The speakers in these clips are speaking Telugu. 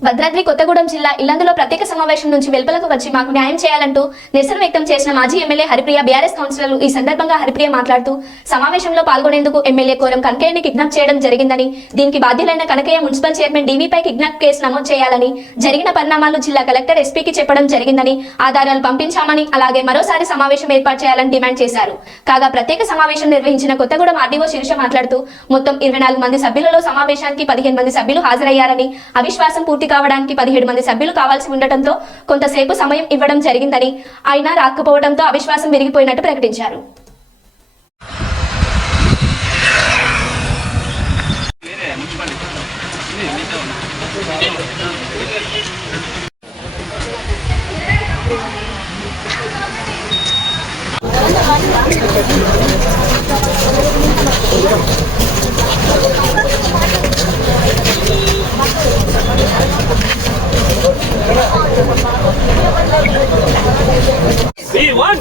భద్రాద్రి కొత్తగూడెం జిల్లా ఇల్లందులో ప్రత్యేక సమావేశం నుంచి వెలుపలకు వచ్చి మాకు న్యాయం చేయాలంటూ నిరసన వ్యక్తం చేసిన మాజీ ఎమ్మెల్యే హరిప్రియ బీఆర్ఎస్ కౌన్సిలర్లు ఈ సందర్భంగా హరిప్రియ మాట్లాడుతూ సమావేశంలో పాల్గొనేందుకు ఎమ్మెల్యే కోరం కనకయ్యని కిడ్నాప్ చేయడం జరిగిందని దీనికి బాధ్యులైన కనకయ్య మున్సిపల్ చైర్మన్ డీవీపై కిడ్నాప్ కేసు నమోదు చేయాలని జరిగిన పరిణామాలు జిల్లా కలెక్టర్ ఎస్పీకి చెప్పడం జరిగిందని ఆధారాలు పంపించామని అలాగే మరోసారి సమావేశం ఏర్పాటు చేయాలని డిమాండ్ చేశారు. కాగా ప్రత్యేక సమావేశం నిర్వహించిన కొత్తగూడెం ఆర్డీఓ శిరీష మాట్లాడుతూ మొత్తం ఇరవై నాలుగు మంది సభ్యులలో సమావేశానికి పదిహేను మంది సభ్యులు హాజరయ్యారని అవిశ్వాసం పూర్తి కావడానికి పదిహేడు మంది సభ్యులు కావాల్సి ఉండటంతో కొంతసేపు సమయం ఇవ్వడం జరిగిందని అయినా రాకపోవడంతో అవిశ్వాసం విరిగిపోయినట్టు ప్రకటించారు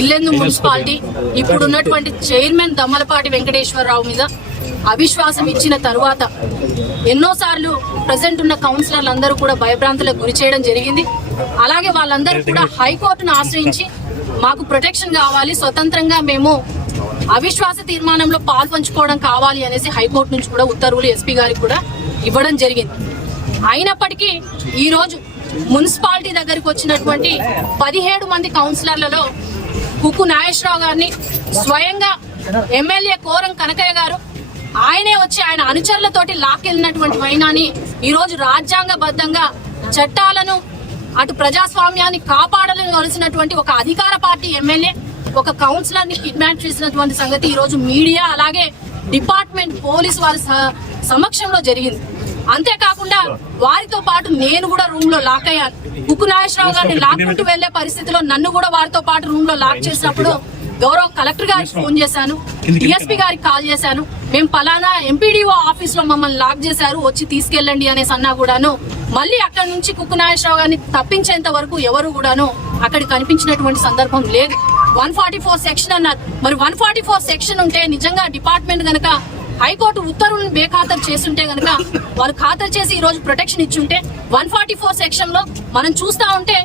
ఇల్లెందు మున్సిపాలిటీ ఇప్పుడున్నటువంటి చైర్మన్ దమ్మలపాటి వెంకటేశ్వరరావు మీద అవిశ్వాసం ఇచ్చిన తరువాత ఎన్నోసార్లు ప్రజెంట్ ఉన్న కౌన్సిలర్లు అందరూ కూడా భయభ్రాంతులకు గురి చేయడం జరిగింది. అలాగే వాళ్ళందరూ కూడా హైకోర్టును ఆశ్రయించి మాకు ప్రొటెక్షన్ కావాలి స్వతంత్రంగా మేము అవిశ్వాస తీర్మానంలో పాల్పంచుకోవడం కావాలి అనేసి హైకోర్టు నుంచి కూడా ఉత్తర్వులు ఎస్పీ గారికి కూడా ఇవ్వడం జరిగింది. అయినప్పటికీ ఈరోజు మున్సిపాలిటీ దగ్గరికి వచ్చినటువంటి పదిహేడు మంది కౌన్సిలర్లలో కుక్కు నాగేశ్వరరావు గారిని స్వయంగా ఎమ్మెల్యే కోరం కనకయ్య గారు ఆయనే వచ్చి ఆయన అనుచరులతోటి లాక్కెళ్ళినటువంటి వైనాన్ని ఈరోజు రాజ్యాంగబద్ధంగా చట్టాలను అటు ప్రజాస్వామ్యాన్ని కాపాడవలసినటువంటి ఒక అధికార పార్టీ ఎమ్మెల్యే ఒక కౌన్సిలర్ని కిడ్నాప్ చేసినటువంటి సంగతి ఈరోజు మీడియా అలాగే డిపార్ట్మెంట్ పోలీస్ వారి స- సమక్షంలో జరిగింది. అంతేకాకుండా వారితో పాటు నేను కూడా రూమ్లో లాక్ అయ్యాను. ఉక్కు నాగేశ్వరరావు గారిని లాక్కుంటూ వెళ్ళే పరిస్థితిలో నన్ను కూడా వారితో పాటు రూమ్లో లాక్ చేసినప్పుడు గౌరవ కలెక్టర్ గారికి ఫోన్ చేశాను. డిఎస్పీ గారికి కాల్ చేశాను. మేము పలానా ఎంపీడీఓ ఆఫీస్లో మమ్మల్ని లాక్ చేశారు. వచ్చి తీసుకెళ్ళండి అనేసి అన్నా కూడాను. మళ్ళీ అక్కడ నుంచి కుక్కు నాగేశ్వరరావు గారిని తప్పించేంత వరకు ఎవరు కూడాను అక్కడ కనిపించినటువంటి సందర్భం లేదు. వన్ ఫార్టీ ఫోర్ సెక్షన్ అన్నారు. మరి వన్ ఫార్టీ ఫోర్ సెక్షన్ ఉంటే నిజంగా డిపార్ట్మెంట్ గనక హైకోర్టు ఉత్తర్వులను బేఖాతరు చేస్తుంటే గనక వారు ఖాతరు చేసి ఈ రోజు ప్రొటెక్షన్ ఇచ్చుంటే వన్ ఫార్టీ ఫోర్ సెక్షన్లో మనం చూస్తా ఉంటే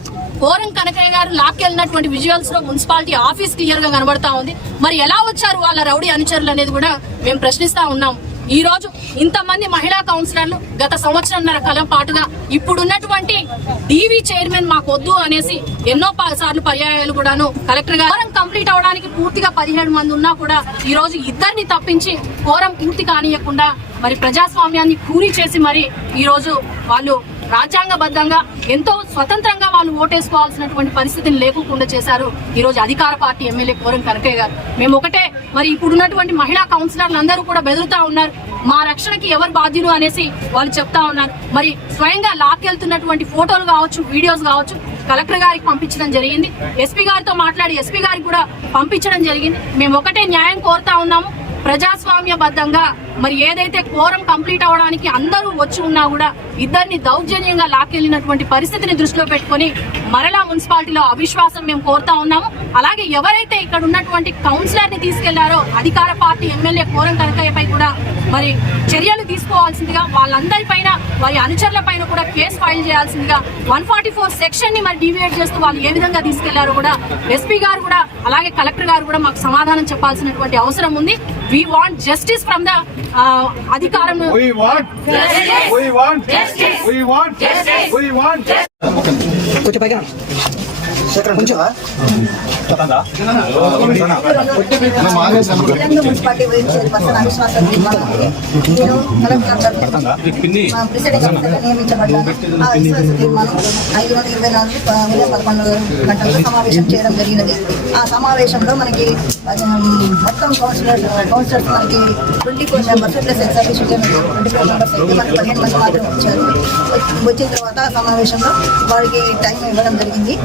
కోరం కనకయ్య గారు లాక్కెళ్ళినటువంటి విజువల్స్లో మున్సిపాలిటీ ఆఫీస్ క్లియర్గా కనబడతా ఉంది. మరి ఎలా వచ్చారు వాళ్ళ రౌడీ అనుచరులు అనేది కూడా మేము ప్రశ్నిస్తా ఉన్నాం. ఈ రోజు ఇంతమంది మహిళా కౌన్సిలర్లు గత సంవత్సరంన్నర కాలం పాటుగా ఇప్పుడున్నటువంటి డీవీ చైర్మన్ మాకు వద్దు అనేసి ఎన్నో ప- సార్లు పర్యాయాలు కూడాను కలెక్టర్ గారు కంప్లీట్ అవడానికి పూర్తిగా పదిహేడు మంది ఉన్నా కూడా ఈ రోజు ఇద్దరిని తప్పించి కోరం పూర్తి కానియకుండా మరి ప్రజాస్వామ్యాన్ని కూరీ చేసి మరి ఈరోజు వాళ్ళు రాజ్యాంగబద్ధంగా ఎంతో స్వతంత్రంగా వాళ్ళు ఓటేసుకోవాల్సినటువంటి పరిస్థితిని లేకుండా చేశారు ఈరోజు అధికార పార్టీ ఎమ్మెల్యే కోరం కనకయ్య గారు. మేము ఒకటే మరి ఇప్పుడున్నటువంటి మహిళా కౌన్సిలర్లు అందరూ కూడా బెదురుతా ఉన్నారు మా రక్షణకి ఎవరు బాధ్యులు అనేసి వాళ్ళు చెప్తా ఉన్నారు. మరి స్వయంగా లాక్కెళ్తున్నటువంటి ఫోటోలు కావచ్చు వీడియోస్ కావచ్చు కలెక్టర్ గారికి పంపించడం జరిగింది. ఎస్పీ గారితో మాట్లాడి ఎస్పీ గారికి కూడా పంపించడం జరిగింది. మేము ఒకటే న్యాయం కోరుతా ఉన్నాము. ప్రజాస్వామ్యబద్ధంగా మరి ఏదైతే కోరం కంప్లీట్ అవడానికి అందరూ వచ్చి ఉన్నా కూడా ఇద్దరిని దౌర్జన్యంగా లాక్కెళ్ళినటువంటి పరిస్థితిని దృష్టిలో పెట్టుకొని మరలా మున్సిపాలిటీలో అవిశ్వాసం మేము కోరుతా ఉన్నాము. అలాగే ఎవరైతే ఇక్కడ ఉన్నటువంటి కౌన్సిలర్ని తీసుకెళ్ళారో అధికార పార్టీ ఎమ్మెల్యే కోరం కనకయ్యపై కూడా మరి చర్యలు తీసుకోవాల్సిందిగా వాళ్ళందరిపైన వారి అనుచరుల పైన కూడా కేసు ఫైల్ చేయాల్సిందిగా వన్ ఫార్టీ ఫోర్ సెక్షన్ని మరి డివియేట్ చేస్తూ వాళ్ళు ఏ విధంగా తీసుకెళ్ళారో కూడా ఎస్పీ గారు కూడా అలాగే కలెక్టర్ గారు కూడా మాకు సమాధానం చెప్పాల్సినటువంటి అవసరం ఉంది. We want justice from the అధికారం. మున్సిపాలిటీ వైస్ అవిశ్వాసం నేను మా నియమించబడ్డాను ఆ అవిశ్వాస తీర్మానం ఐదు వందల ఇరవై నాలుగు ఉదయం పదకొండు గంటల్లో సమావేశం చేయడం జరిగినది ఆ సమావేశంలో మనకి మొత్తం కౌన్సిలర్ కౌన్సిలర్స్ మనకి twenty four members plus ex twenty four members అయితే మనకి పదిహేను మంది మాత్రమే వచ్చారు వచ్చిన తర్వాత ఆ సమావేశంలో వారికి టైం ఇవ్వడం జరిగింది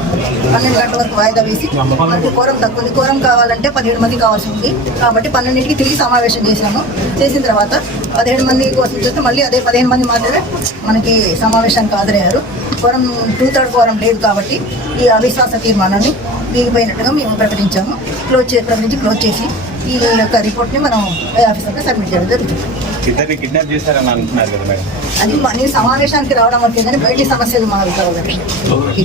పన్నెండు గంటల వరకు వాయిదా వేసి మనకి కోరం తక్కువ ఉంది. కోరం కావాలంటే పదిహేడు మంది కావాల్సి ఉంది కాబట్టి పన్నెండింటికి తిరిగి సమావేశం చేసినాము చేసిన తర్వాత పదిహేడు మంది కోసం చూస్తే మళ్ళీ అదే పదిహేను మంది మాత్రమే మనకి సమావేశానికి హాజరయ్యారు. కోరం టూ థర్డ్ కోరం లేదు కాబట్టి ఈ అవిశ్వాస తీర్మానాన్ని వీగిపోయినట్టుగా మేము ప్రకటించాము. క్లోజ్ చే ప్రకటించి క్లోజ్ చేసి ఈ యొక్క రిపోర్ట్ని మనం ఆఫీసర్గా సబ్మిట్ చేయడం జరుగుతుంది. ఇద్దరిని కిడ్నాప్ చేశారని అంటున్నారు కదా మేడం. అది నేను సమావేశానికి రావడం కానీ బయటి సమస్యలు మాకు కిడ్నాప్